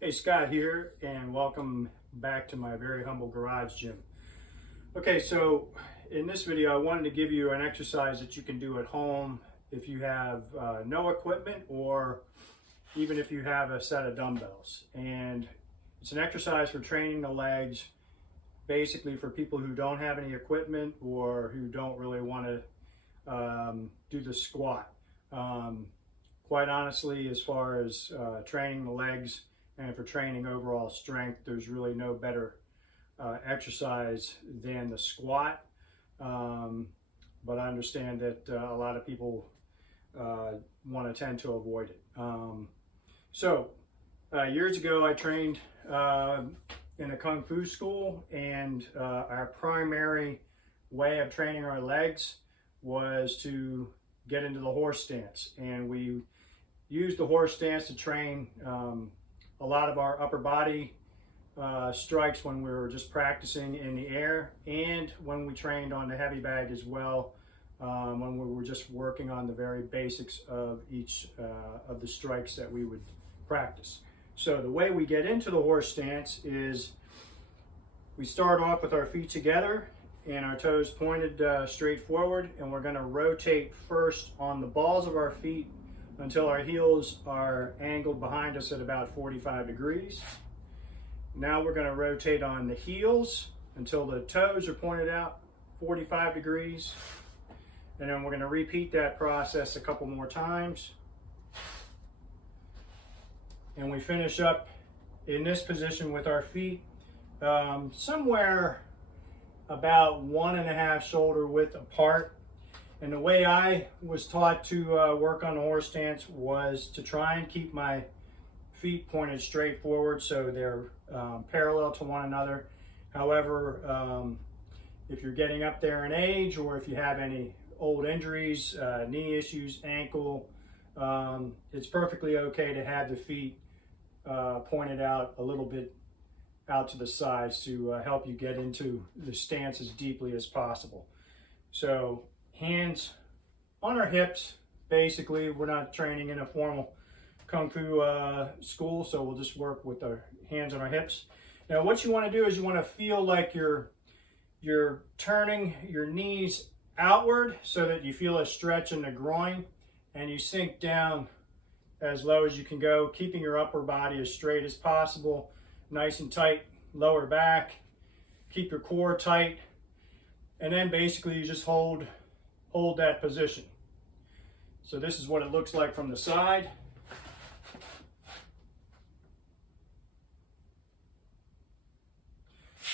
Hey, Scott here, and welcome back to my very humble garage gym. Okay, so in this video, I wanted to give you an exercise that you can do at home if you have no equipment, or even if you have a set of dumbbells. And it's an exercise for training the legs, basically for people who don't have any equipment or who don't really want to do the squat. Quite honestly, as far as training the legs, and for training overall strength, there's really no better exercise than the squat. But I understand that a lot of people want to tend to avoid it. Years ago, I trained in a Kung Fu school, and our primary way of training our legs was to get into the horse stance. And we used the horse stance to train a lot of our upper body strikes when we were just practicing in the air, and when we trained on the heavy bag as well, when we were just working on the very basics of each of the strikes that we would practice. So the way we get into the horse stance is we start off with our feet together and our toes pointed straight forward, and we're going to rotate first on the balls of our feet until our heels are angled behind us at about 45 degrees. Now we're going to rotate on the heels until the toes are pointed out 45 degrees. And then we're going to repeat that process a couple more times. And we finish up in this position with our feet somewhere about 1.5 shoulder width apart. And the way I was taught to work on the horse stance was to try and keep my feet pointed straight forward so they're parallel to one another. However, if you're getting up there in age, or if you have any old injuries, knee issues, ankle, it's perfectly okay to have the feet pointed out a little bit out to the sides to help you get into the stance as deeply as possible. So hands on our hips. Basically, we're not training in a formal Kung Fu school, so we'll just work with our hands on our hips. Now, what you want to do is you want to feel like you're turning your knees outward so that you feel a stretch in the groin, and you sink down as low as you can go, keeping your upper body as straight as possible, nice and tight, lower back, keep your core tight, and then basically you just hold that position. So this is what it looks like from the side.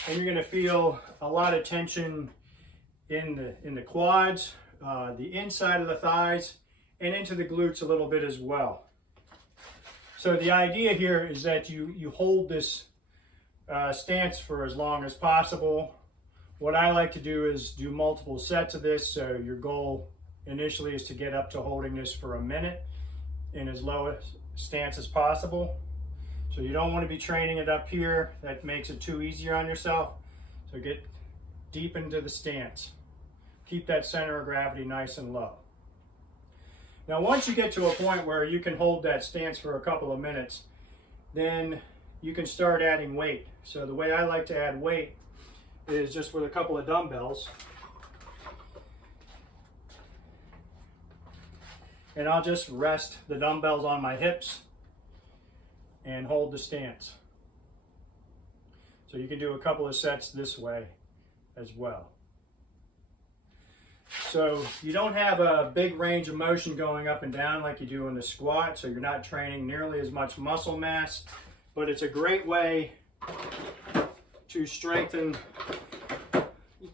And you're going to feel a lot of tension in the quads, the inside of the thighs, and into the glutes a little bit as well. So the idea here is that you hold this stance for as long as possible. What I like to do is do multiple sets of this, so your goal initially is to get up to holding this for a minute in as low a stance as possible. So you don't want to be training it up here. That makes it too easy on yourself. So get deep into the stance. Keep that center of gravity nice and low. Now, once you get to a point where you can hold that stance for a couple of minutes, then you can start adding weight. So the way I like to add weight is just with a couple of dumbbells. And I'll just rest the dumbbells on my hips and hold the stance. So you can do a couple of sets this way as well. So you don't have a big range of motion going up and down like you do in the squat, so you're not training nearly as much muscle mass, but it's a great way to strengthen,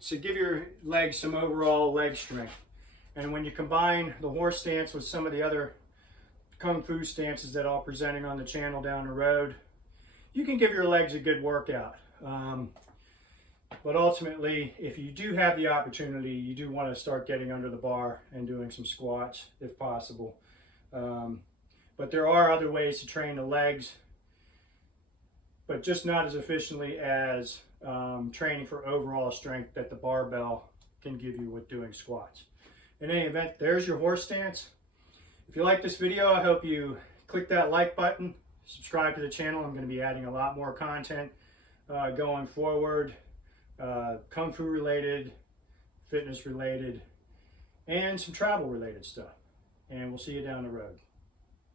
to give your legs some overall leg strength. And when you combine the horse stance with some of the other Kung Fu stances that I'll be presenting on the channel down the road, you can give your legs a good workout. But ultimately, if you do have the opportunity, you do want to start getting under the bar and doing some squats if possible. But there are other ways to train the legs, but just not as efficiently as training for overall strength that the barbell can give you with doing squats. In any event, there's your horse stance. If you like this video, I hope you click that like button, subscribe to the channel. I'm going to be adding a lot more content going forward, Kung Fu related, fitness related, and some travel related stuff. And we'll see you down the road.